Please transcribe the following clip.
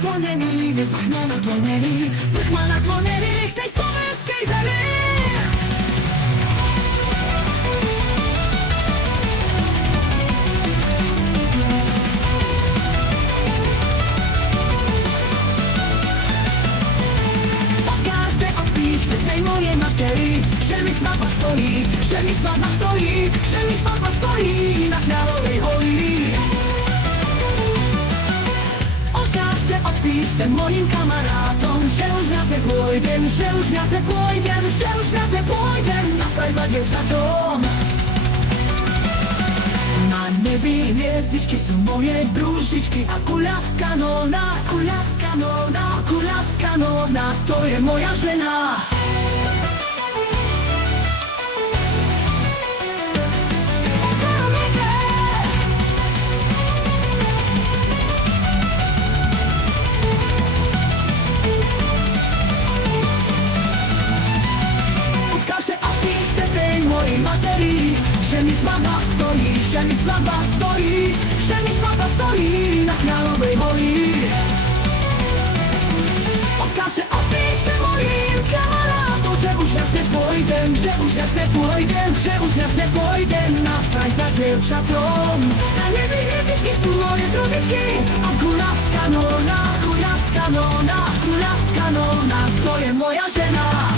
naklonení, vrch má naklonený, vrch má naklonený k tej slovenskej zemi. Odkážte, odpíšte tej mojej materi, že mi svadba stojí, že mi svadba stojí, že mi svadba stojí na Kráľovej holi. Odpíšte mojim kamarátom, že už viac nepôjdem, že už viac nepôjdem, že už viac nepôjdem na fraj za dievčatom. Na nebi hviezdičky sú moje družičky a kuľaska nona, kuľaska nona, kuľaska nona, to je moja žena. Materi, že mi svadba stojí, že mi svadba stojí, že mi svadba stojí na Kráľovej holi. Odkážte, odpíšte mojim kamarátom, že už viac nepôjdem, že už viac nepôjdem, že už viac nepôjdem na fraj za dievčatom. Na nebi hviezdičky sú moje družičky a kuľaska nona, kuľaska nona, kuľaska nona, to je moja žena.